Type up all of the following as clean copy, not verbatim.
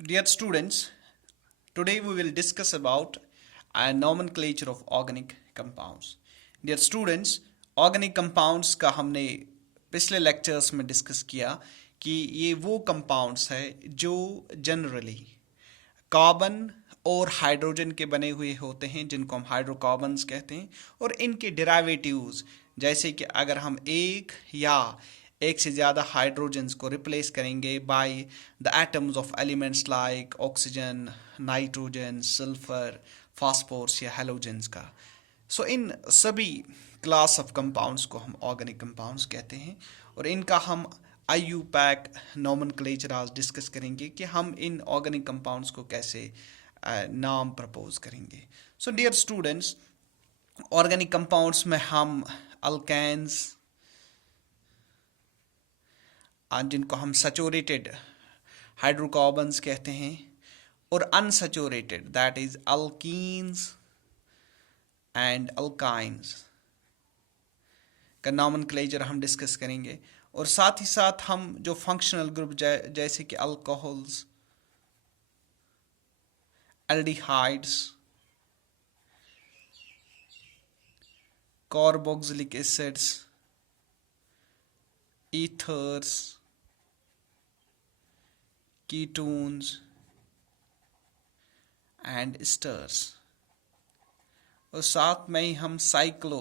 So, dear students, today we will discuss about a nomenclature of organic compounds. Dear students, organic compounds का हमने पिछले lectures में discuss किया कि ये वो कंपाउंड्स है जो जनरली कार्बन और हाइड्रोजन के बने हुए होते हैं, जिनको हम हाइड्रोकार्बन्स कहते हैं, और इनके डेरिवेटिव्स जैसे कि अगर हम एक से ज़्यादा हाइड्रोजन्स को रिप्लेस करेंगे by the atoms of elements like oxygen, nitrogen, sulphur, phosphorus या हेलोजन्स का। सो इन सभी क्लास ऑफ कंपाउंड्स को हम ऑर्गेनिक कंपाउंड्स कहते हैं और इनका हम IUPAC नॉमेनक्लेचर आज डिस्कस करेंगे कि हम इन ऑर्गेनिक कंपाउंड्स को कैसे नाम प्रपोज करेंगे। So dear students, organic compounds में हम अल्केन्स, जिनको हम सैचुरेटेड हाइड्रोकार्बन्स कहते हैं, और unsaturated that is alkenes and alkynes का नॉमेनक्लेचर हम डिस्कस करेंगे। और साथ ही साथ हम जो फंक्शनल ग्रुप जैसे कि alcohols, aldehydes, carboxylic acids, ethers, ketones and esters, और साथ में ही हम साइक्लो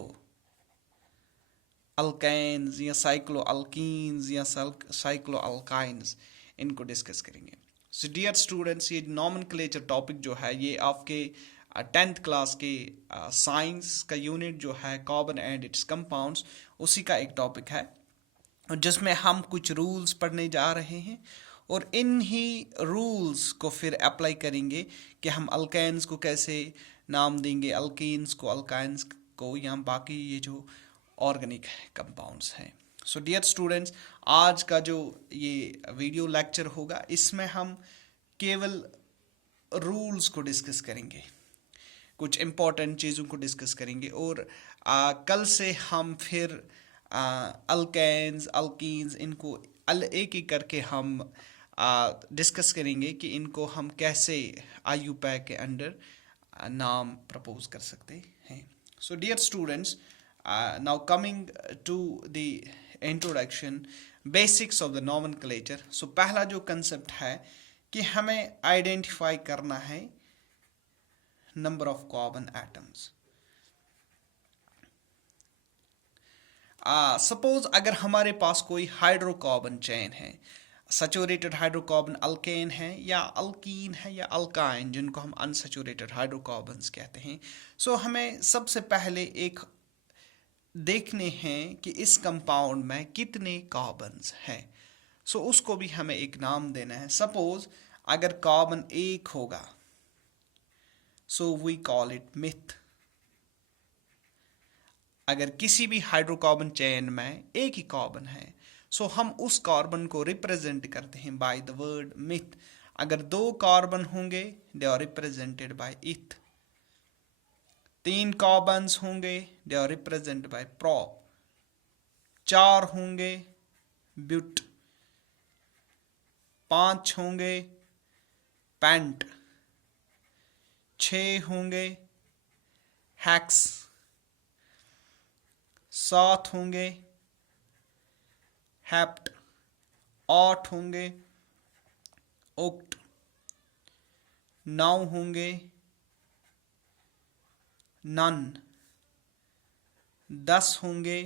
अल्केन्स या साइक्लो अल्कीन्स या साइक्लो अल्काइन्स इनको डिस्कस करेंगे। सो डियर स्टूडेंट्स, ये नॉमेनक्लेचर टॉपिक जो है ये आपके 10th क्लास के साइंस का यूनिट जो है कार्बन एंड इट्स कंपाउंड्स, उसी का एक टॉपिक है जिसमें हम कुछ रूल्स पढ़ने जा रहे हैं और इन ही रूल्स को फिर अप्लाई करेंगे कि हम अल्केन्स को कैसे नाम देंगे, अल्कीन्स को, अल्काइन्स को, या बाकी ये जो ऑर्गेनिक कंपाउंड्स हैं। सो डियर स्टूडेंट्स, आज का जो ये वीडियो लेक्चर होगा इसमें हम केवल रूल्स को डिस्कस करेंगे, कुछ इम्पोर्टेंट चीज़ों को डिस्कस करेंगे, और कल से हम फिर अल्केन्स, अल्कीन्स, इनको एक एक करके हम डिस्कस करेंगे कि इनको हम कैसे IUPAC के अंडर नाम प्रपोज कर सकते हैं। So dear students, now coming to the introduction, basics of the nomenclature. So पहला जो कंसेप्ट है कि हमें आइडेंटिफाई करना है number of carbon atoms. Suppose अगर हमारे पास कोई हाइड्रोकार्बन चेन है, सैचुरेटेड हाइड्रोकार्बन अल्केन है या अल्कीन है या अल्काइन, जिनको हम अनसैचुरेटेड हाइड्रोकार्बन्स कहते हैं। सो हमें सबसे पहले एक देखने हैं कि इस कंपाउंड में कितने कार्बन्स हैं। सो उसको भी हमें एक नाम देना है। सपोज अगर कार्बन एक होगा, so we call it meth. अगर किसी भी हाइड्रोकार्बन चेन में एक ही कार्बन है, सो हम उस कार्बन को रिप्रेजेंट करते हैं बाय द वर्ड मिथ। अगर 2 कार्बन होंगे, दे आर रिप्रेजेंटेड बाय इथ। 3 कार्बन्स होंगे, they are represent by prop. 4 होंगे, ब्यूट। 5 होंगे, पेंट। 6 होंगे, हेक्स। 7 होंगे, हेप्ट। 8 होंगे, ओक्ट। 9 होंगे, नन। 10 होंगे,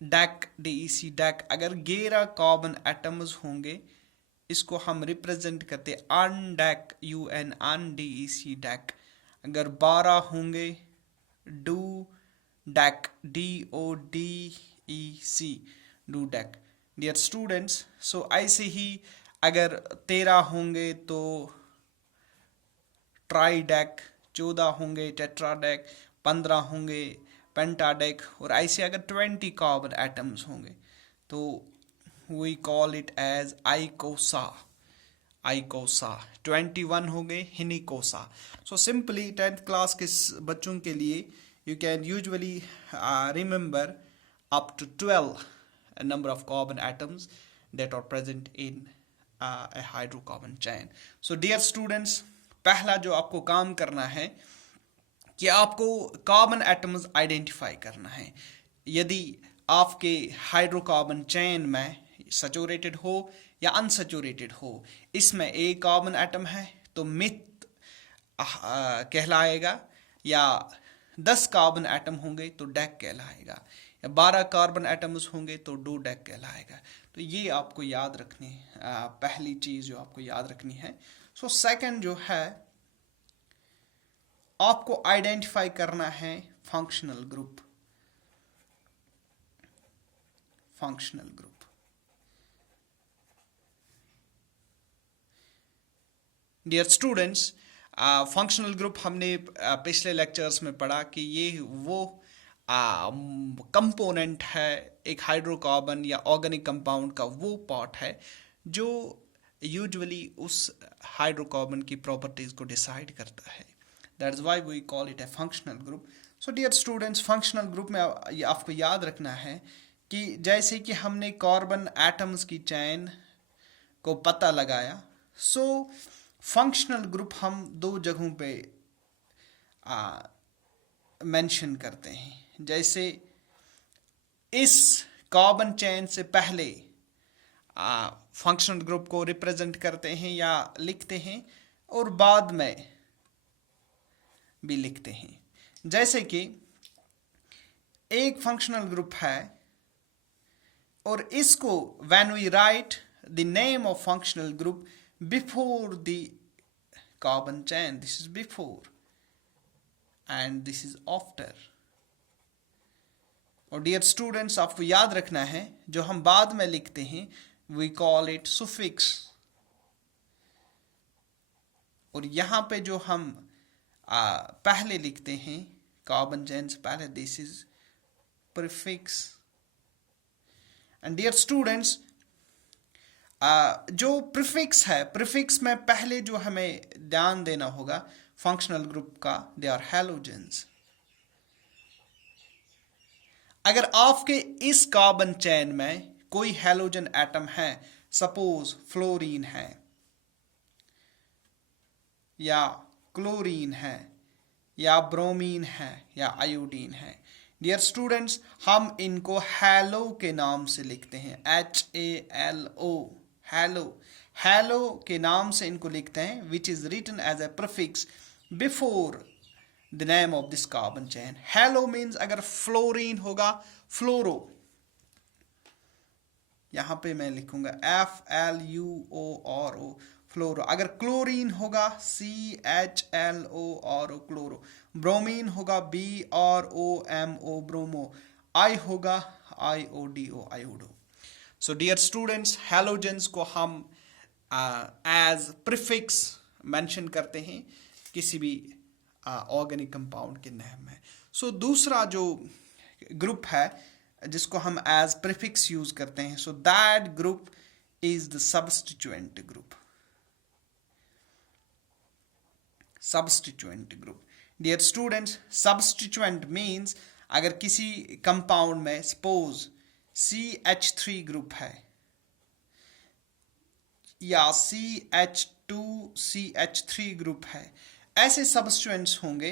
डेक, DEC डेक। अगर 11 कार्बन एटम्स होंगे, इसको हम रिप्रेजेंट करते अनडेक, UN UNDEC डेक। अगर 12 होंगे, dodec, DODEC dodec. Dear students, so ऐसे ही अगर 13 होंगे तो ट्राईडेक, 14 होंगे टेट्राडेक, 15 होंगे पेंटाडेक, और ऐसे अगर 20 कार्बन एटम्स होंगे तो वी कॉल इट एज आइकोसा। 21 हो गए हिनिकोसा। सो सिंपली 10th क्लास के बच्चों के लिए you can usually remember up to 12 number of carbon atoms that are present in a hydrocarbon chain. So dear students, पहला जो आपको काम करना है कि आपको कार्बन एटम्स आइडेंटिफाई करना है. यदि आपके हाइड्रोकार्बन चेन में सैचुरेटेड हो या अनसैचुरेटेड हो, इसमें एक कार्बन एटम है तो मिथ कहलाएगा, या 10 कार्बन एटम होंगे तो डेक कहलाएगा, या 12 कार्बन एटम्स होंगे तो डो डेक कहलाएगा. तो ये आपको याद रखनी पहली चीज़ जो आपको याद रखनी है. सो सेकंड जो है, आपको आइडेंटिफाई करना है functional group. Functional group, dear students, functional group हमने पिछले लेक्चर्स में पढ़ा कि ये वो कंपोनेंट है एक हाइड्रोकार्बन या ऑर्गेनिक कंपाउंड का, वो पार्ट है जो यूजुअली उस हाइड्रोकार्बन की प्रॉपर्टीज को डिसाइड करता है. That is why we call it a functional group. So dear students, functional group में आपको याद रखना है कि जैसे कि हमने कार्बन एटम्स की चेन को पता लगाया, सो फंक्शनल ग्रुप हम 2 जगहों पे मेंशन करते हैं. जैसे इस कार्बन चेन से पहले फंक्शनल ग्रुप को रिप्रेजेंट करते हैं या लिखते हैं, और बाद में भी लिखते हैं. जैसे कि एक फंक्शनल ग्रुप है और इसको when we write the name of functional group before the carbon chain, this is before and this is after. और डियर स्टूडेंट्स, आपको याद रखना है जो हम बाद में लिखते हैं वी कॉल इट सुफिक्स, और यहां पे जो हम पहले लिखते हैं कार्बन चेन से पहले, this is prefix. And dear students, जो प्रीफिक्स है, प्रीफिक्स में पहले जो हमें ध्यान देना होगा फंक्शनल ग्रुप का, दे आर हैलोजेंस. अगर आपके इस कार्बन चेन में कोई हैलोजन एटम है, सपोज फ्लोरीन है या क्लोरीन है या ब्रोमीन है या आयोडीन है, डियर स्टूडेंट्स, हम इनको हैलो के नाम से लिखते हैं, HALO, हैलो. हैलो के नाम से इनको लिखते हैं, which is written as a prefix before the name of this carbon chain. Halo means अगर फ्लोरीन होगा फ्लोरो, यहां पे मैं लिखूंगा FLUORO, फ्लोरो. अगर क्लोरीन होगा CHLORO, क्लोरो. ब्रोमीन होगा BROMO, ब्रोमो. आई होगा IODO, आयोडो. सो डियर स्टूडेंट्स, हैलोजेंस को हम एज प्रीफिक्स मेंशन करते हैं किसी भी ऑर्गेनिक कंपाउंड के नेम में. सो दूसरा जो ग्रुप है जिसको हम एज प्रीफिक्स यूज करते हैं, so that group is the substituent group. Substituent group, dear students, substituent means अगर किसी कंपाउंड में सपोज CH3 ग्रुप है या CH2CH3 ग्रुप है, ऐसे सब्स्टिट्यूएंट्स होंगे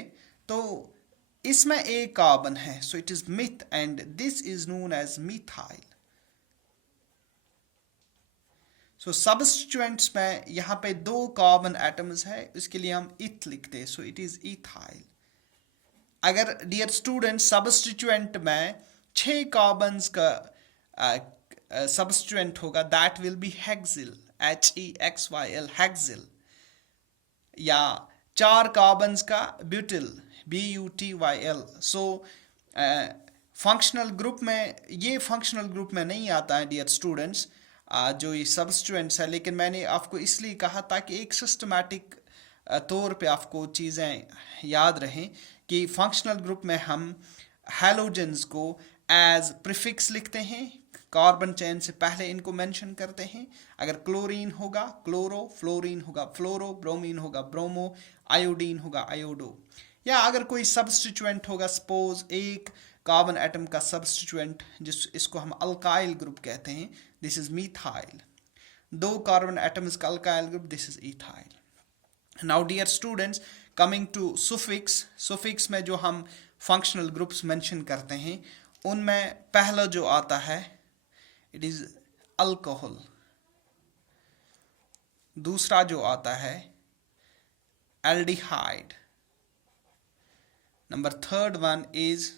तो इसमें एक कार्बन है, so it is meth and this is known as methyl. So substituents में यहां पे 2 कार्बन एटम्स है, इसके लिए हम इथ लिखते हैं, सो इट इज इथाइल. अगर डियर स्टूडेंट सब्स्टिट्यूएंट में 6 कार्बन्स का सब्स्टिट्यूएंट होगा, that will be hexyl, HEXYL, hexyl. या 4 कार्बन्स का butyl, BUTYL. So functional group में, ये फंक्शनल ग्रुप में नहीं आता है डियर स्टूडेंट्स जो ये सब्स्टिट्यूएंट्स है, लेकिन मैंने आपको इसलिए कहा ताकि एक सिस्टमैटिक तौर पे आपको चीज़ें याद रहें कि फंक्शनल ग्रुप में हम हैलोजेंस को एज प्रीफिक्स लिखते हैं, कार्बन चेन से पहले इनको मेंशन करते हैं. अगर क्लोरीन होगा क्लोरो, फ्लोरीन होगा फ्लोरो, ब्रोमीन होगा ब्रोमो, आयोडीन होगा आयोडो. या अगर कोई सब्स्टिट्यूएंट होगा, सपोज एक कार्बन एटम का सब्स्टिट्यूएंट इसको हम अल्काइल ग्रुप कहते हैं, दिस इज मिथाइल. दो कार्बन एटम इसका alkyl group, this is ethyl. Now dear students, coming to suffix, suffix में जो हम फंक्शनल ग्रुप्स मेंशन करते हैं उनमें पहला जो आता है इट इज अल्कोहल, दूसरा जो आता है aldehyde, number third one is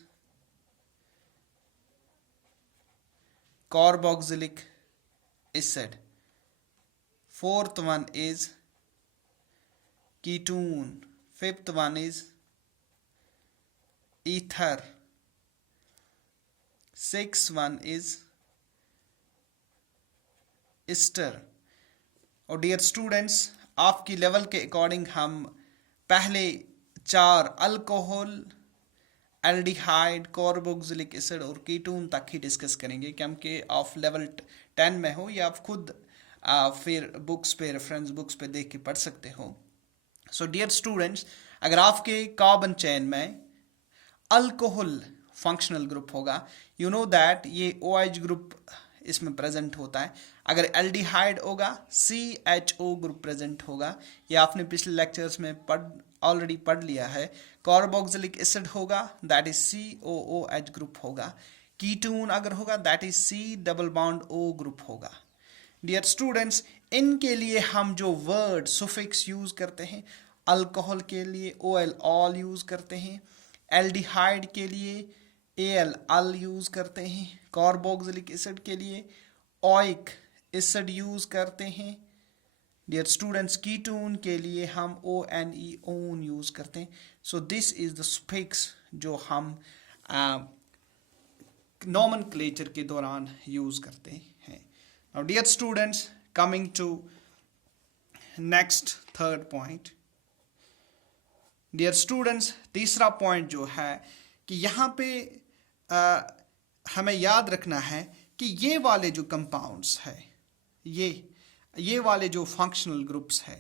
carboxylic acid, fourth one is ketone, fifth one is ether, sixth one is ester। और डियर स्टूडेंट्स, आपकी लेवल के अकॉर्डिंग हम पहले चार अल्कोहल, एल्डिहाइड, कार्बोक्सिलिक एसिड और कीटोन तक ही डिस्कस करेंगे, क्योंकि आप लेवल 10 में हो या आप खुद फिर बुक्स पे, रेफरेंस बुक्स पे देख के पढ़ सकते हो। सो डियर स्टूडेंट्स, अगर आपके कार्बन चेन में अल्कोहल फंक्शनल ग्रुप होगा, यू नो दैट ये OH ग्रुप इसमें प्रेजेंट होता है। अगर एल्डिहाइड होगा CHO ग्रुप प्रेजेंट होगा, ये आपने पिछले लेक्चर्स में ऑलरेडी पढ़ लिया है। कार्बोक्सिलिक एसिड होगा दैट इज COOH ग्रुप होगा। कीटोन अगर होगा that is C double bond O group होगा। डियर स्टूडेंट्स, इनके लिए हम जो वर्ड सुफिक्स यूज करते हैं, अल्कोहल के लिए OL ऑल यूज करते हैं, एल्डिहाइड के लिए AL अल यूज करते हैं, कार्बोक्सिलिक एसिड के लिए ओइक एसिड यूज करते हैं। डियर स्टूडेंट्स, कीटोन के लिए हम ONE ओन यूज करते हैं। So this is the suffix जो हम नॉमेनक्लेचर के दौरान यूज करते हैं। Now dear students, coming to next third point, dear students, तीसरा पॉइंट जो है कि यहाँ पे हमें याद रखना है कि ये वाले जो कंपाउंड्स है, ये वाले जो फंक्शनल ग्रुप्स है,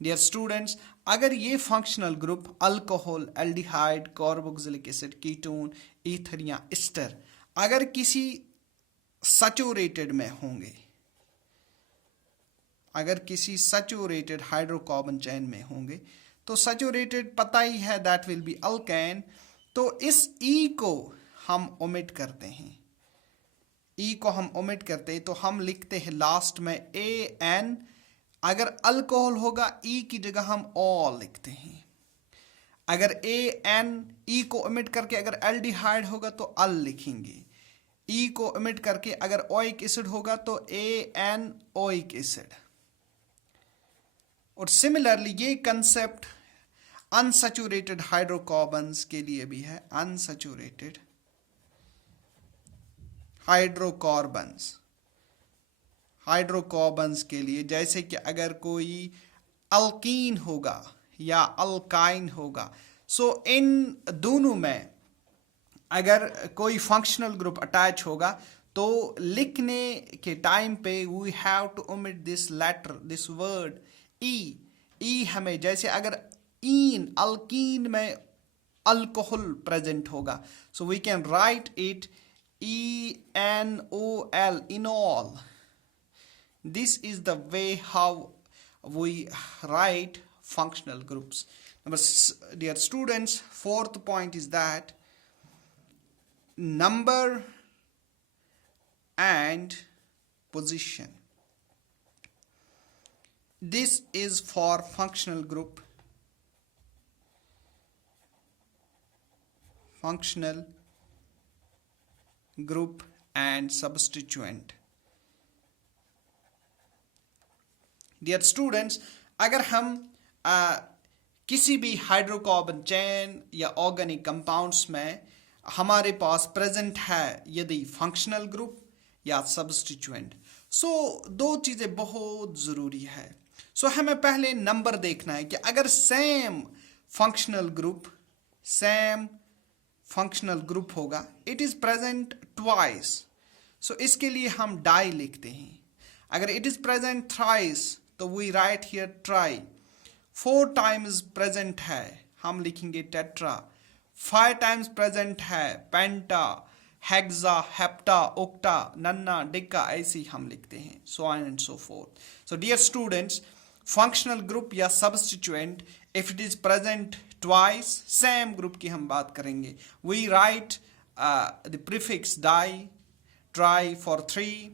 डियर स्टूडेंट्स, अगर ये functional group alcohol, aldehyde, carboxylic acid, ketone, ether या एस्टर अगर किसी सैचुरेटेड में होंगे, अगर किसी सैचुरेटेड हाइड्रोकार्बन चेन में होंगे, तो सैचुरेटेड पता ही है दैट विल बी अल्केन। तो इस E को हम ओमिट करते हैं, E को हम ओमिट करते हैं तो हम लिखते हैं लास्ट में AN। अगर अल्कोहल होगा E की जगह हम ऑल लिखते हैं। अगर AN E को ओमिट करके अगर एल्डिहाइड होगा तो अल लिखेंगे। E को ओमिट करके अगर ओइक एसिड होगा तो AN ओइक एसिड। और सिमिलरली ये कंसेप्ट अनसैचुरेटेड हाइड्रोकार्बन्स के लिए भी है। अनसैचुरेटेड हाइड्रोकार्बन्स के लिए, जैसे कि अगर कोई अल्कीन होगा या अल्काइन होगा, सो इन दोनों में अगर कोई फंक्शनल ग्रुप अटैच होगा तो लिखने के टाइम पे we have to omit this letter, this word E हमें, जैसे अगर अल्कीन में अल्कोहल प्रेजेंट होगा, so we can write it ENOL, enol. This is the way how we write functional groups. Dear students, fourth point is that number and position. This is for functional group. Functional group and substituent. Dear students, अगर हम किसी भी hydrocarbon chain या organic compounds में हमारे पास present है यदि functional group या सब्स्टिट्यूएंट, सो दो चीज़ें बहुत ज़रूरी है। सो हमें पहले नंबर देखना है कि अगर सेम फंक्शनल ग्रुप होगा, it is present twice, so इसके लिए हम डाई लिखते हैं। अगर इट इज़ प्रेजेंट थ्राइस तो we write here tri. 4 times present है, हम लिखेंगे टेट्रा। 5 टाइम्स प्रेजेंट है, पेंटा। हेक्सा, हेप्टा, ओक्टा, नन्ना, डिक्का, ऐसे ही हम लिखते हैं, so on and so forth. So dear students, functional group या substituent if it is present twice, same group की हम बात करेंगे. We write the prefix di, tri for 3,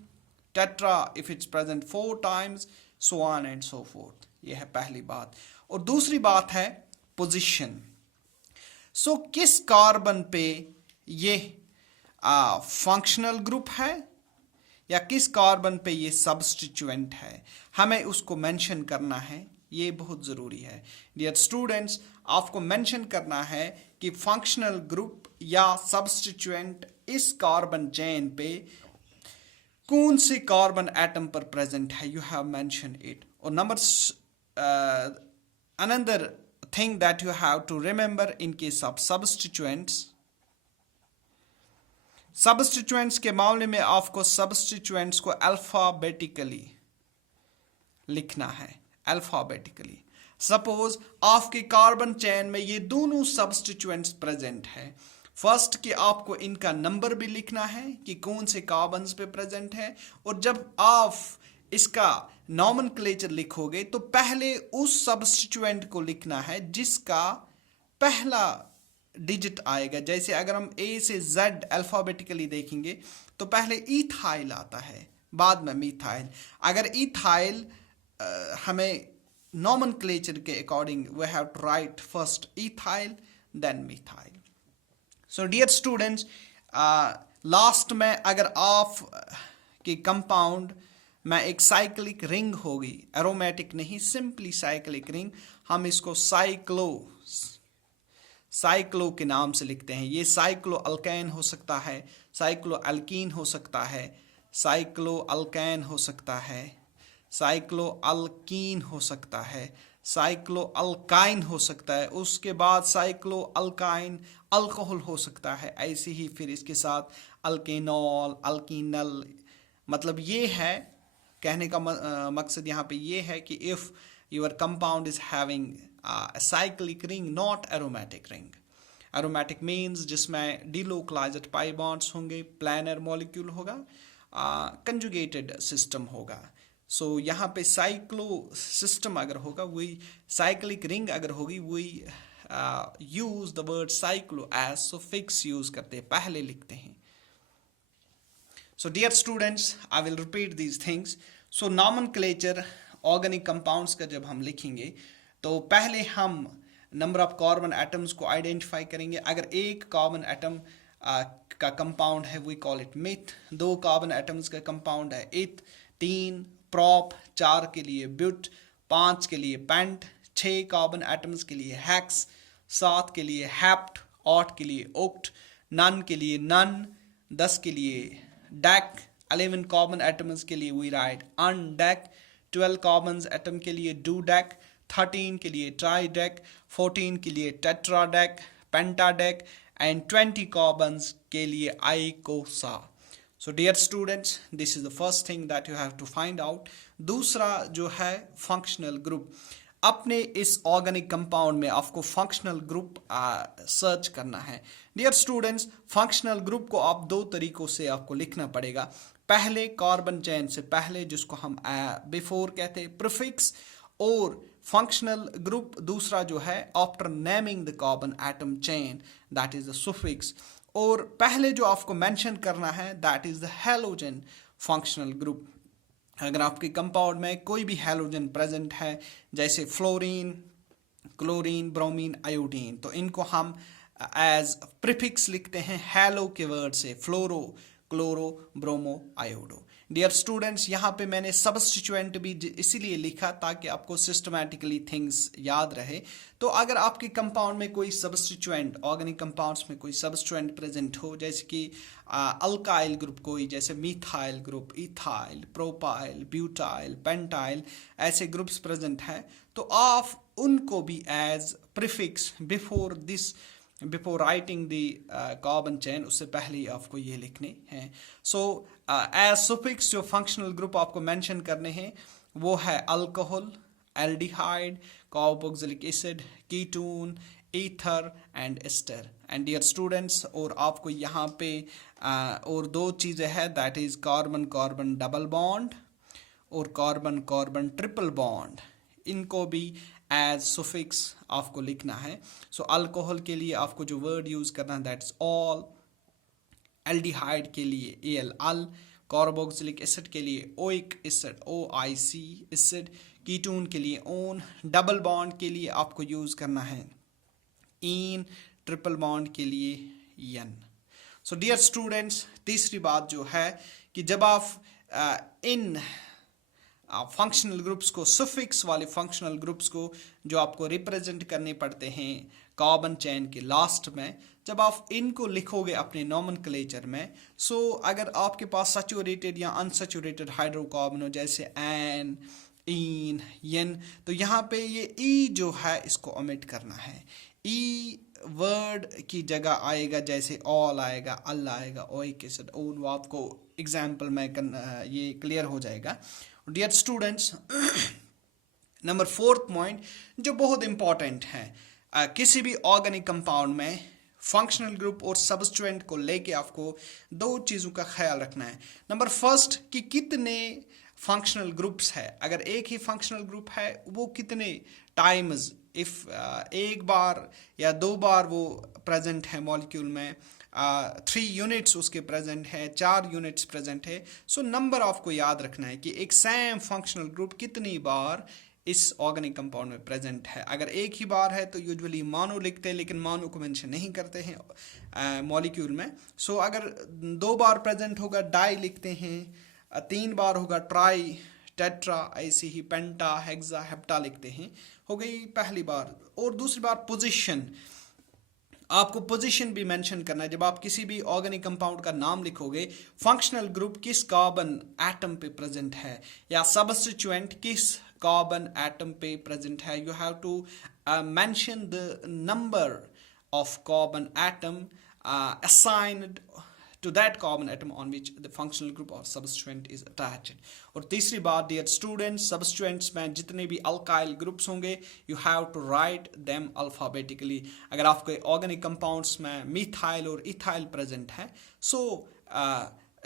tetra if it's present 4 times, so on and so forth. ये है पहली बात. और दूसरी बात है पोजीशन. सो किस कार्बन पे ये फंक्शनल ग्रुप है या किस कार्बन पे ये सब्स्टिट्यूएंट है, हमें उसको मेंशन करना है. ये बहुत ज़रूरी है डियर स्टूडेंट्स. आपको मेंशन करना है कि फंक्शनल ग्रुप या सब्स्टिट्यूएंट इस कार्बन चेन पे कौन से कार्बन एटम पर प्रेजेंट है. You have mention it. और number another thing that you have to remember in case of substituents के मामले में आपको सब्स्टिट्यूएंट्स को अल्फाबेटिकली लिखना है. अल्फाबेटिकली. सपोज आपके कार्बन चेन में ये दोनों सब्स्टिट्यूएंट्स प्रेजेंट है. फर्स्ट कि आपको इनका नंबर भी लिखना है कि कौन से कार्बन्स पे प्रेजेंट है. और जब आप इसका नॉमेनक्लेचर लिखोगे तो पहले उस सब्स्टिट्यूएंट को लिखना है जिसका पहला डिजिट आएगा. जैसे अगर हम ए से जेड अल्फाबेटिकली देखेंगे तो पहले इथाइल आता है, बाद में मिथाइल. अगर इथाइल हमें नॉमेनक्लेचर के according we have to write first ethyl then methyl. So dear students, last में अगर आप के कंपाउंड में एक साइक्लिक रिंग होगी, एरोमेटिक नहीं, सिंपली साइक्लिक रिंग, हम इसको साइक्लो के नाम से लिखते हैं. ये साइक्लो अल्केन हो सकता है, साइक्लो अल्कीन हो सकता है, साइक्लो अल्केन हो सकता है, साइक्लो अल्कीन हो सकता है, साइक्लो अल्काइन हो सकता है, उसके बाद साइक्लो अल्काइन अल्कोहल हो सकता है. ऐसे ही फिर इसके साथ अल्केनॉल, अल्कीनल. मतलब ये है कहने का मकसद यहाँ पे ये है कि if your compound is having cyclic ring not aromatic ring. Aromatic means जिसमें डिलोकलाइज्ड पाई बॉन्ड्स होंगे, प्लानर मॉलिक्यूल होगा, कंजुगेटेड सिस्टम होगा. सो यहाँ पे साइक्लो सिस्टम अगर होगा, वही साइक्लिक रिंग अगर होगी, वही use the word cyclo as suffix use करते हैं, पहले लिखते हैं. So dear students, I will repeat these things. So nomenclature organic compounds का जब हम लिखेंगे तो पहले हम नंबर ऑफ कार्बन एटम्स को आइडेंटिफाई करेंगे. अगर एक कार्बन एटम का कंपाउंड है we call it meth, 2 carbon atoms का कंपाउंड है इथ, 3 प्रॉप, 4 के लिए ब्यूट, 5 के लिए पेंट, 6 कार्बन एटम्स के लिए हेक्स, 7 के लिए हेप्ट, 8 के लिए ओक्ट, 9 के लिए नन, 10 के लिए डेक, 11 कार्बन एटम्स के लिए we write undec, 12 carbon atom के लिए डूडेक, 13 के लिए ट्राइडेक, 14 के लिए टेट्राडेक, पेंटाडेक एंड 20 कार्बन्स के लिए आइकोसा. So dear students, this is the first thing that you have to find out. दूसरा जो है फंक्शनल ग्रुप. अपने इस ऑर्गेनिक कंपाउंड में आपको फंक्शनल ग्रुप सर्च करना है. डियर स्टूडेंट्स, फंक्शनल ग्रुप को आप 2 तरीकों से आपको लिखना पड़ेगा. पहले कार्बन चेन से पहले, जिसको हम बिफोर कहते हैं, प्रीफिक्स, और फंक्शनल ग्रुप दूसरा जो है after naming the carbon atom chain, that is the suffix. और पहले जो आपको मेंशन करना है that is the halogen functional group. अगर आपके कंपाउंड में कोई भी हैलोजन प्रेजेंट है जैसे फ्लोरीन, क्लोरीन, ब्रोमीन, आयोडीन, तो इनको हम एज प्रीफिक्स लिखते हैं हैलो के वर्ड से, fluoro, chloro, bromo, iodo. Dear students, यहाँ पे मैंने सब्स्टिट्यूएंट भी इसीलिए लिखा ताकि आपको सिस्टमैटिकली थिंग्स याद रहे. तो अगर आपके कंपाउंड में कोई सब्स्टिट्यूएंट, ऑर्गेनिक कंपाउंड्स में कोई सब्स्टिट्यूएंट प्रेजेंट हो, जैसे कि अल्काइल ग्रुप कोई, जैसे methyl group, ethyl, propyl, butyl, pentyl, ऐसे ग्रुप्स प्रेजेंट हैं, तो आप उनको भी as prefix before writing the carbon chain, उससे पहले आपको ये लिखने हैं. सो एज सुफिक्स जो फंक्शनल ग्रुप आपको मेंशन करने हैं वो है alcohol, aldehyde, carboxylic acid, ketone, ether and ester. And dear students, और आपको यहाँ पे और दो चीज़ें हैं, that is carbon carbon double bond और कार्बन कार्बन ट्रिपल बॉन्ड, इनको भी एज सुफिक्स आपको लिखना है। सो अल्कोहल के लिए आपको जो वर्ड यूज़ करना है दैट्स ऑल, एल्डिहाइड के लिए एल अल, कार्बोक्सिलिक एसिड के लिए oic acid OIC acid, ketone के लिए ओन, डबल बॉन्ड के लिए आपको यूज़ करना है इन, ट्रिपल बॉन्ड के लिए यन। सो डियर स्टूडेंट्स, तीसरी बात जो है कि जब आप इन फंक्शनल ग्रुप्स को, सुफिक्स वाले फंक्शनल ग्रुप्स को जो आपको रिप्रेजेंट करने पड़ते हैं कार्बन चेन के लास्ट में, जब आप इनको लिखोगे अपने नॉमेनक्लेचर में, सो अगर आपके पास सैचुरेटेड या अनसैचुरेटेड हाइड्रोकार्बन हो जैसे एन, इन, यन, तो यहाँ पे ये ई जो है इसको ओमिट करना है। ई वर्ड की जगह आएगा जैसे ऑल आएगा, अल आएगा, ओइक एसिड, ओन, वो आपको एग्जाम्पल में ये क्लियर हो जाएगा। Dear students, number 4th point जो बहुत इंपॉर्टेंट है, किसी भी ऑर्गेनिक कंपाउंड में फंक्शनल ग्रुप और सबस्टिट्यूएंट को लेके आपको दो चीज़ों का ख्याल रखना है। नंबर फर्स्ट कि कितने फंक्शनल ग्रुप्स है, अगर एक ही फंक्शनल ग्रुप है वो कितने टाइम्स, इफ़ एक बार या दो बार वो प्रेजेंट है मॉलिक्यूल में, 3 यूनिट्स उसके प्रेजेंट है, 4 यूनिट्स प्रेजेंट है, सो नंबर आपको याद रखना है कि एक सेम फंक्शनल ग्रुप कितनी बार इस ऑर्गेनिक कंपाउंड में प्रेजेंट है। अगर एक ही बार है तो यूजुअली मानो लिखते हैं, लेकिन मानो को मेंशन नहीं करते हैं मॉलिक्यूल में। सो अगर 2 बार प्रेजेंट होगा डाई लिखते हैं, 3 बार होगा ट्राई, टेट्रा, ऐसे ही पेंटा, हेक्सा, हेप्टा लिखते हैं। हो गई पहली बार। और दूसरी बार पोजीशन, आपको पोजीशन भी मेंशन करना है। जब आप किसी भी ऑर्गेनिक कंपाउंड का नाम लिखोगे, फंक्शनल ग्रुप किस कार्बन एटम पे प्रेजेंट है या सब्स्टिट्यूएंट किस कार्बन एटम पे प्रेजेंट है, you have to mention the number of carbon atom assigned to that carbon atom on which the functional group or substituent is attached. और तीसरी बात डियर स्टूडेंट्स, सबस्टिट्यूएंट्स में जितने भी अल्काइल ग्रुप्स होंगे you have to write them alphabetically. अगर आपके organic compounds में मिथाइल और इथाइल प्रेजेंट है, so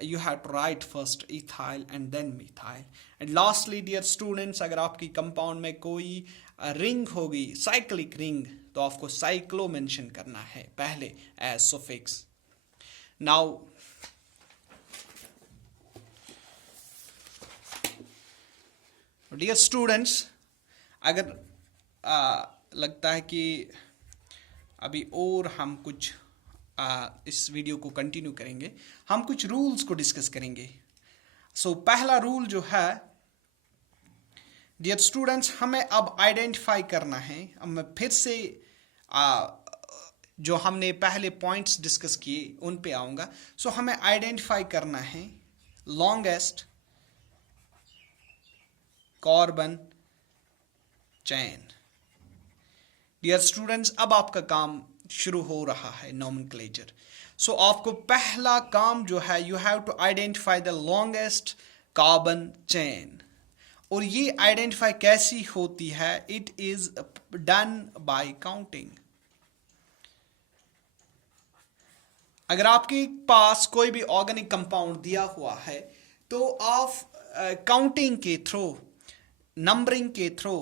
you have to write first ethyl and then methyl. And lastly dear students, अगर आपकी कंपाउंड में कोई रिंग होगी, साइक्लिक रिंग, तो आपको साइक्लो मेंशन करना है पहले as suffix. Now dear students, अगर लगता है कि अभी और हम कुछ इस वीडियो को कंटिन्यू करेंगे, हम कुछ रूल्स को डिस्कस करेंगे। सो पहला रूल जो है डियर स्टूडेंट्स, हमें अब आइडेंटिफाई करना है। अब मैं फिर से जो हमने पहले पॉइंट्स डिस्कस किए उन पे आऊँगा। सो हमें आइडेंटिफाई करना है longest carbon chain. Dear students, अब आपका काम शुरू हो रहा है, नॉमेनक्लेचर। सो आपको पहला काम जो है, you have to identify the longest carbon chain. और ये आइडेंटिफाई कैसी होती है? It is done by counting. अगर आपके पास कोई भी ऑर्गेनिक कंपाउंड दिया हुआ है तो आप काउंटिंग के थ्रू, नंबरिंग के थ्रू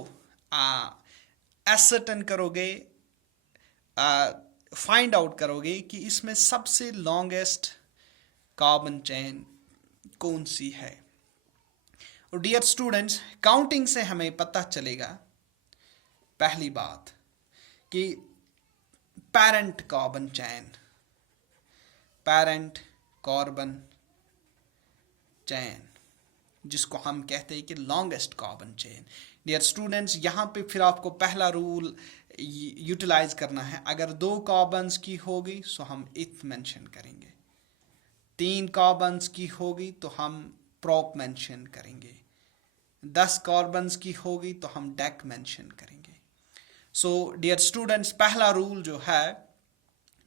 एसर्टेन करोगे, फाइंड आउट करोगे कि इसमें सबसे लॉन्गेस्ट कार्बन चेन कौन सी है। और डियर स्टूडेंट्स, काउंटिंग से हमें पता चलेगा पहली बात कि parent carbon chain, parent carbon chain जिसको हम कहते हैं कि longest carbon chain. Dear students, यहाँ पे फिर आपको पहला रूल यूटिलाइज करना है। अगर 2 कार्बन्स की होगी तो हम इथ मेंशन करेंगे, 3 कार्बन्स की होगी तो हम प्रोप मेंशन करेंगे, 10 कार्बन्स की होगी तो हम डेक मेंशन करेंगे। सो डियर स्टूडेंट्स, पहला रूल जो है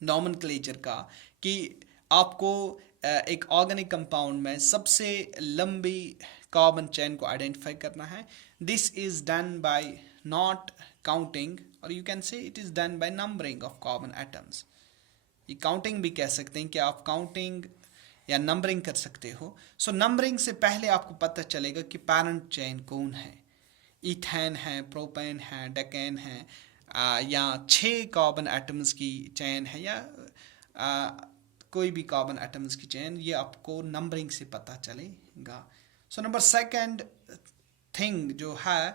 नॉमेनक्लेचर का कि आपको एक ऑर्गेनिक कंपाउंड में सबसे लंबी कार्बन चेन को आइडेंटिफाई करना है। This is done by not counting, और you can say it is done by numbering of carbon atoms. ये काउंटिंग भी कह सकते हैं कि आप काउंटिंग या नंबरिंग कर सकते हो। सो नंबरिंग से पहले आपको पता चलेगा कि पैरेंट चेन कौन है। इथेन है, प्रोपेन है, डेकेन है, या 6 कार्बन एटम्स की चेन है, या कोई भी कार्बन एटम्स की चेन, ये आपको नंबरिंग से पता चलेगा। सो नंबर सेकंड थिंग जो है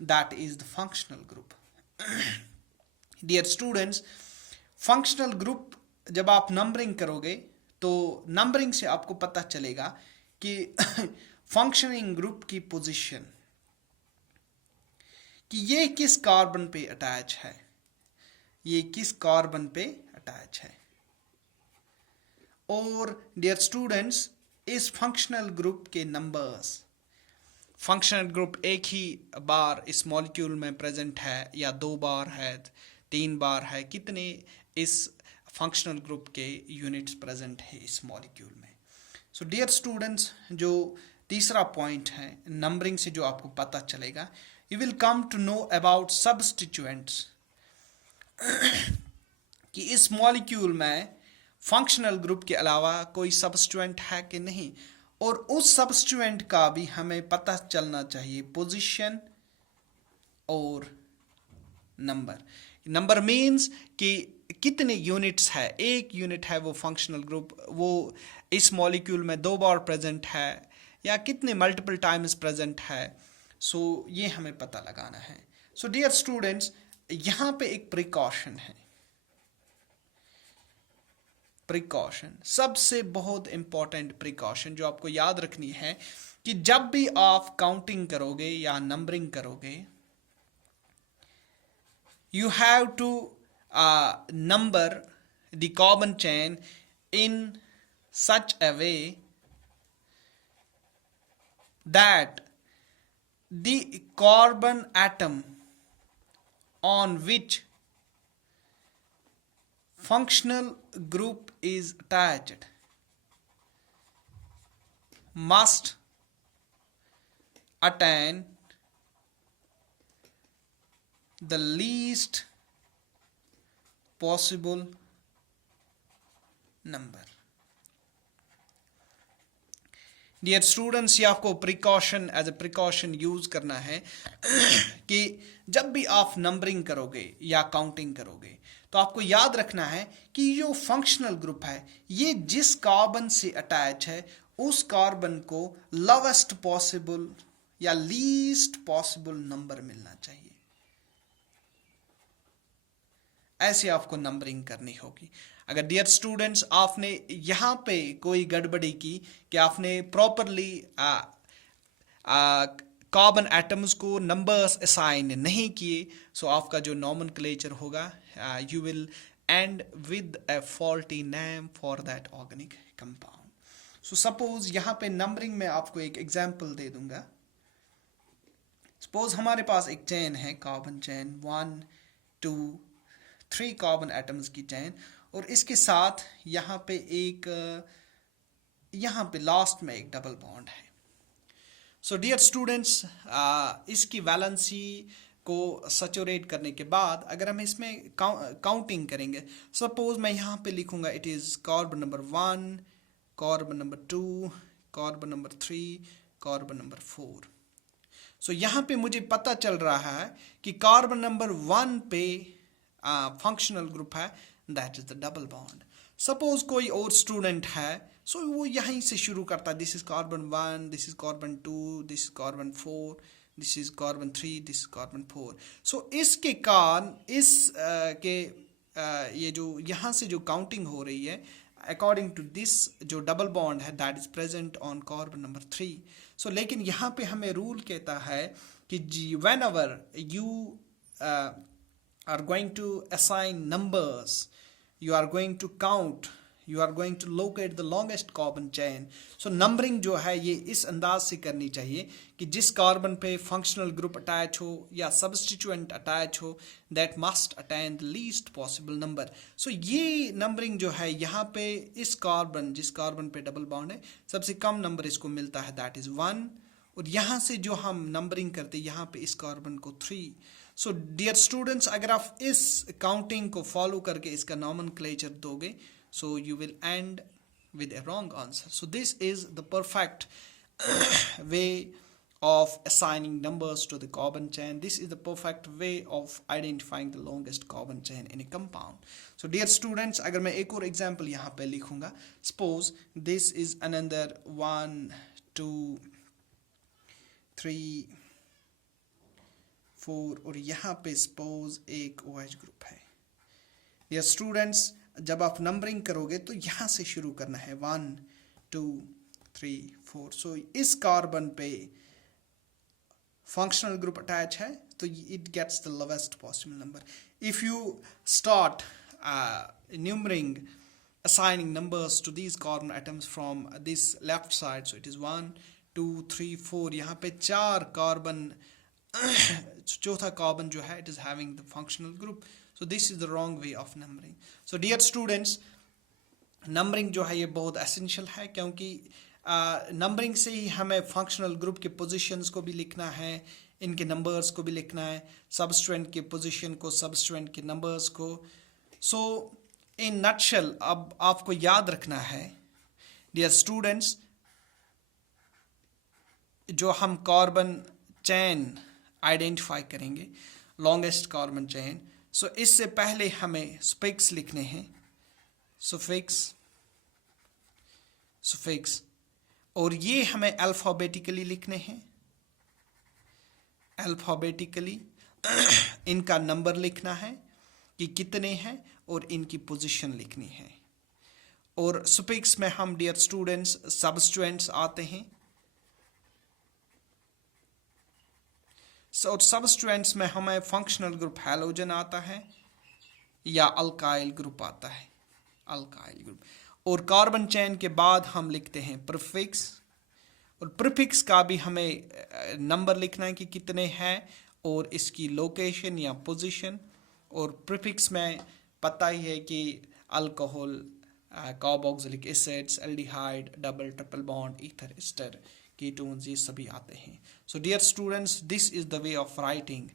that is the functional group. Dear students, functional group जब आप नंबरिंग करोगे तो नंबरिंग से आपको पता चलेगा कि फंक्शनिंग ग्रुप की पोजीशन, कि ये किस कार्बन पे अटैच है, ये किस कार्बन पे अटैच है। और डियर स्टूडेंट्स, इस फंक्शनल ग्रुप के नंबर्स, फंक्शनल ग्रुप एक ही बार इस मॉलिक्यूल में प्रेजेंट है या 2 बार है, 3 बार है, कितने इस फंक्शनल ग्रुप के यूनिट्स प्रेजेंट है इस मॉलिक्यूल में। सो डियर स्टूडेंट्स, जो तीसरा पॉइंट है नंबरिंग से जो आपको पता चलेगा, you will come to know about substituents, कि इस मॉलिक्यूल में फंक्शनल ग्रुप के अलावा कोई सब्स्टिट्यूएंट है कि नहीं, और उस सब्स्टिट्यूएंट का भी हमें पता चलना चाहिए पोजीशन और नंबर। नंबर मीन्स कि कितने यूनिट्स है, एक यूनिट है वो फंक्शनल ग्रुप, वो इस मॉलिक्यूल में 2 बार प्रेजेंट है या कितने मल्टीपल टाइम्स प्रेजेंट है। सो ये हमें पता लगाना है। सो डियर स्टूडेंट्स, यहाँ पे एक प्रिकॉशन है। प्रिकॉशन, सबसे बहुत इंपॉर्टेंट प्रिकॉशन जो आपको याद रखनी है, कि जब भी आप काउंटिंग करोगे या नंबरिंग करोगे, you have to number the carbon chain in such a way that the carbon atom on which functional group is attached must attain the least possible number। Dear students, ये आपको precaution as a precaution use करना है कि जब भी आप numbering करोगे या काउंटिंग करोगे तो आपको याद रखना है कि जो फंक्शनल ग्रुप है ये जिस कार्बन से अटैच है उस कार्बन को लोवेस्ट पॉसिबल या लीस्ट पॉसिबल नंबर मिलना चाहिए। ऐसे आपको नंबरिंग करनी होगी। अगर डियर स्टूडेंट्स आपने यहाँ पे कोई गड़बड़ी की कि आपने प्रॉपरली कार्बन एटम्स को नंबर्स असाइन नहीं किए, सो आपका जो नॉमेनक्लेचर होगा, you will and with a faulty name for that organic compound. So suppose यहाँ पे नंबरिंग में आपको एक एग्जांपल दे दूंगा। सपोज हमारे पास एक चेन है, कार्बन चेन 1 2 3 कार्बन एटम्स की चेन, और इसके साथ यहाँ पे एक यहाँ पे लास्ट में एक डबल बॉन्ड है। सो डियर स्टूडेंट्स, इसकी वैलेंसी को सैचुरेट करने के बाद अगर हम इसमें काउंटिंग करेंगे, सपोज मैं यहाँ पे लिखूंगा it is carbon number 1, carbon number 2, carbon number 3, carbon number 4। सो यहाँ पे मुझे पता चल रहा है कि कार्बन नंबर 1 पे फंक्शनल ग्रुप है, that is the double bond. Suppose कोई और स्टूडेंट है, सो वो यहीं से शुरू करता है, this is carbon 1, this is carbon 2, this is carbon 4, this is carbon 3, this is carbon 4। सो इसके कारण इस ये जो यहाँ से जो काउंटिंग हो रही है अकॉर्डिंग टू दिस जो डबल बॉन्ड है that is present on carbon number 3। सो लेकिन यहाँ पे हमें रूल कहता है कि when ever you are going to assign numbers, you are going to count, you are going to locate the longest carbon chain। so numbering जो है ये इस अंदाज से करनी चाहिए कि जिस कार्बन पे फंक्शनल ग्रुप अटैच हो या सब्स्टिट्यूएंट अटैच हो, that must attain the least possible number। so ये नंबरिंग जो है यहाँ पे इस कार्बन, जिस कार्बन पे डबल बॉन्ड है, सबसे कम नंबर इसको मिलता है, that is 1। और यहाँ से जो हम नंबरिंग करते हैं यहाँ पे इस कार्बन को 3। सो डियर स्टूडेंट्स, अगर आप इस काउंटिंग को फॉलो करके इसका नॉमेनक्लेचर दोगे, so you will and with a wrong answer. So this is the perfect way of assigning numbers to the carbon chain. This is the perfect way of identifying the longest carbon chain in a compound. So dear students, अगर मैं एक और example यहाँ पे लिखूँगा, suppose this is another 1 2 3 4 और यहाँ पे suppose एक OH ग्रुप है. Dear students, जब आप नंबरिंग करोगे तो यहाँ से शुरू करना है 1 2 3 4. सो इस कार्बन पे फंक्शनल ग्रुप अटैच है तो it gets the lowest possible number. If you start numbering assigning numbers to these carbon atoms from this left side, so it is 1 2 3 4. यहाँ पे 4 कार्बन चौथा कार्बन जो है it is having the functional group. So this is the wrong way of numbering. So dear students, numbering जो है ये बहुत essential है क्योंकि नंबरिंग से ही हमें फंक्शनल ग्रुप के पोजीशंस को भी लिखना है, इनके नंबर्स को भी लिखना है, सबस्ट्रेंट के पोजीशन को, सबस्ट्रेंट के नंबर्स को. सो इन नटशेल अब आपको याद रखना है डियर स्टूडेंट्स, जो हम कार्बन चेन आइडेंटिफाई करेंगे, लॉन्गेस्ट कार्बन चेन, सो इससे पहले हमें सुफिक्स लिखने हैं, सुफिक्स, और ये हमें अल्फ़ाबेटिकली लिखने हैं, अल्फ़ाबेटिकली. इनका नंबर लिखना है कि कितने हैं और इनकी पोजीशन लिखनी है. और सुफिक्स में हम डियर स्टूडेंट्स सबस्ट्रेंट्स आते हैं. और सबस्ट्रेंट्स में हमें फंक्शनल ग्रुप हैलोजन आता है या अल्काइल ग्रुप आता है, अल्काइल ग्रुप. और कार्बन चेन के बाद हम लिखते हैं प्रीफिक्स, और प्रीफिक्स का भी हमें नंबर लिखना है कि कितने हैं और इसकी लोकेशन या पोजीशन. और प्रीफिक्स में पता ही है कि alcohol, carboxylic acids, aldehyde, double triple bond, ether, ester, ketones, ये सभी आते हैं. So dear students, this is the way of writing.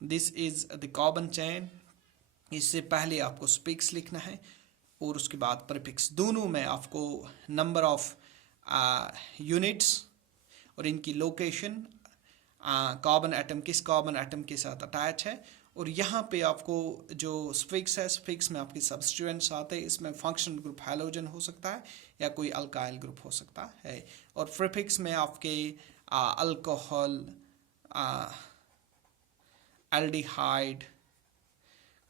This is the carbon chain. इससे पहले आपको सुफिक्स लिखना है और उसके बाद प्रीफिक्स. दोनों में आपको नंबर ऑफ यूनिट्स और इनकी लोकेशन, कार्बन एटम किस कार्बन एटम के साथ अटैच है, और यहाँ पे आपको जो सुफिक्स है, सुफिक्स में आपके सबस्टिट्यूएंट्स आते हैं. इसमें फंक्शनल ग्रुप हैलोजन हो सकता है या कोई अल्काइल ग्रुप हो सकता है. और प्रीफिक्स में आपके alcohol, aldehyde,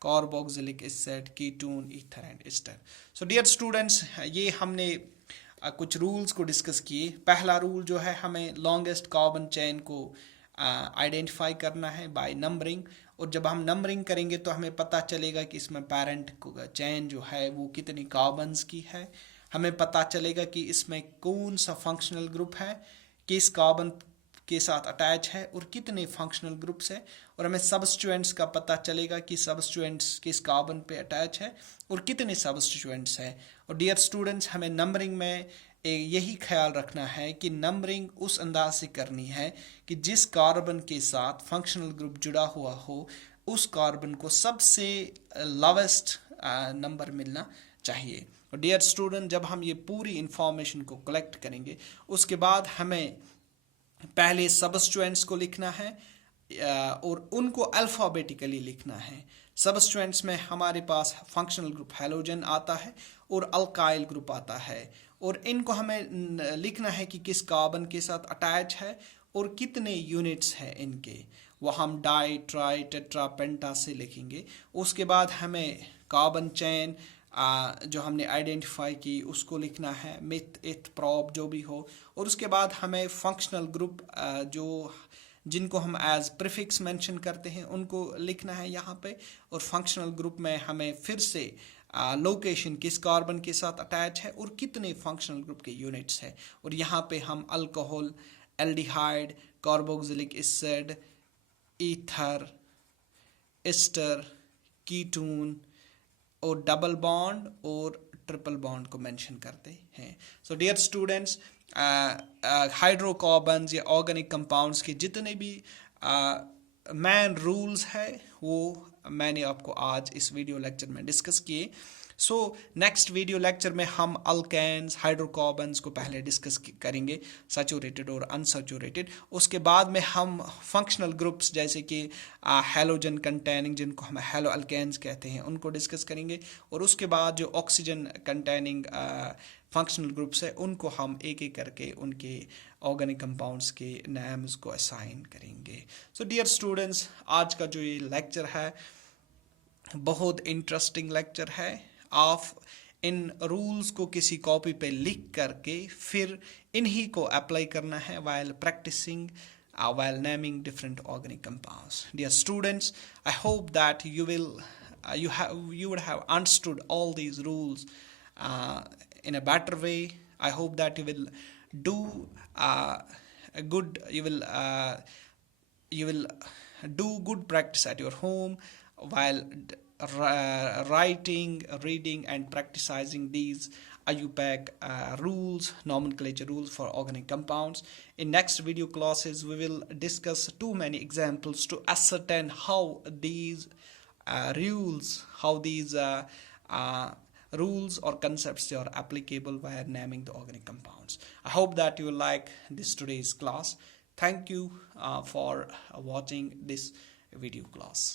carboxylic acid, ketone, ether and ester. So dear students, ये हमने कुछ रूल्स को डिस्कस किए. पहला रूल जो है, हमें लॉन्गेस्ट कार्बन चेन को आइडेंटिफाई करना है बाय नंबरिंग. और जब हम नंबरिंग करेंगे तो हमें पता चलेगा कि इसमें पेरेंट चेन जो है वो कितनी कार्बन्स की है. हमें पता चलेगा कि इसमें कौन सा फंक्शनल ग्रुप है, किस कार्बन के साथ अटैच है और कितने फंक्शनल ग्रुप्स है. और हमें सबस्टिट्यूएंट्स का पता चलेगा कि सबस्टिट्यूएंट्स किस कार्बन पे अटैच है और कितने सबस्टिट्यूएंट्स है. और डियर स्टूडेंट्स, हमें नंबरिंग में यही ख्याल रखना है कि नंबरिंग उस अंदाज से करनी है कि जिस कार्बन के साथ फंक्शनल ग्रुप जुड़ा हुआ हो उस कार्बन को सबसे लोवेस्ट नंबर मिलना चाहिए. और डियर स्टूडेंट, जब हम ये पूरी इंफॉर्मेशन को कलेक्ट करेंगे उसके बाद हमें पहले सबस्टिट्यूएंट्स को लिखना है और उनको अल्फ़ाबेटिकली लिखना है. सबस्टिट्यूएंट्स में हमारे पास फंक्शनल ग्रुप हैलोजन आता है और अल्काइल ग्रुप आता है, और इनको हमें लिखना है कि किस कार्बन के साथ अटैच है और कितने यूनिट्स हैं इनके. वो हम डाई, ट्राई, टेट्रा, पेंटा से लिखेंगे. उसके बाद हमें कार्बन चेन जो हमने आइडेंटिफाई की उसको लिखना है, मिथ, इथ, प्रॉप जो भी हो. और उसके बाद हमें फंक्शनल ग्रुप जिनको हम एज प्रीफिक्स मेंशन करते हैं उनको लिखना है यहाँ पे. और फंक्शनल ग्रुप में हमें फिर से लोकेशन किस कार्बन के साथ अटैच है और कितने फंक्शनल ग्रुप के यूनिट्स है. और यहाँ पे हम alcohol, aldehyde, carboxylic acid, ether, ester, ketone और डबल बॉन्ड और ट्रिपल बॉन्ड को मेंशन करते हैं. सो डियर स्टूडेंट्स, हाइड्रोकार्बन्स या ऑर्गेनिक कंपाउंड्स के जितने भी मेन रूल्स है वो मैंने आपको आज इस वीडियो लेक्चर में डिस्कस किए. सो नेक्स्ट वीडियो लेक्चर में हम अल्केन्स हाइड्रोकार्बन्स को पहले डिस्कस करेंगे, सैचुरेटेड और अनसैचुरेटेड। उसके बाद में हम फंक्शनल ग्रुप्स जैसे कि हैलोजन कंटेनिंग, जिनको हम हैलो अल्केन्स कहते हैं, उनको डिस्कस करेंगे। और उसके बाद जो ऑक्सीजन कंटेनिंग फंक्शनल ग्रुप्स है उनको हम एक एक करके उनके ऑर्गेनिक कंपाउंड्स के नेम्स को असाइन करेंगे। सो डियर स्टूडेंट्स, आज का जो ये लेक्चर है बहुत इंटरेस्टिंग लेक्चर है। आप इन रूल्स को किसी कॉपी पे लिख करके फिर इन्हीं को अप्लाई करना है while practicing while naming different organic compounds. Dear students, I hope that you would have understood all these rules in a better way. I hope that you will do a good you will do good practice at your home while writing, reading and practicing these IUPAC rules, nomenclature rules for organic compounds. In next video classes we will discuss too many examples to ascertain how these rules or concepts they are applicable while naming the organic compounds. I hope that you will like this today's class. Thank you for watching this video class.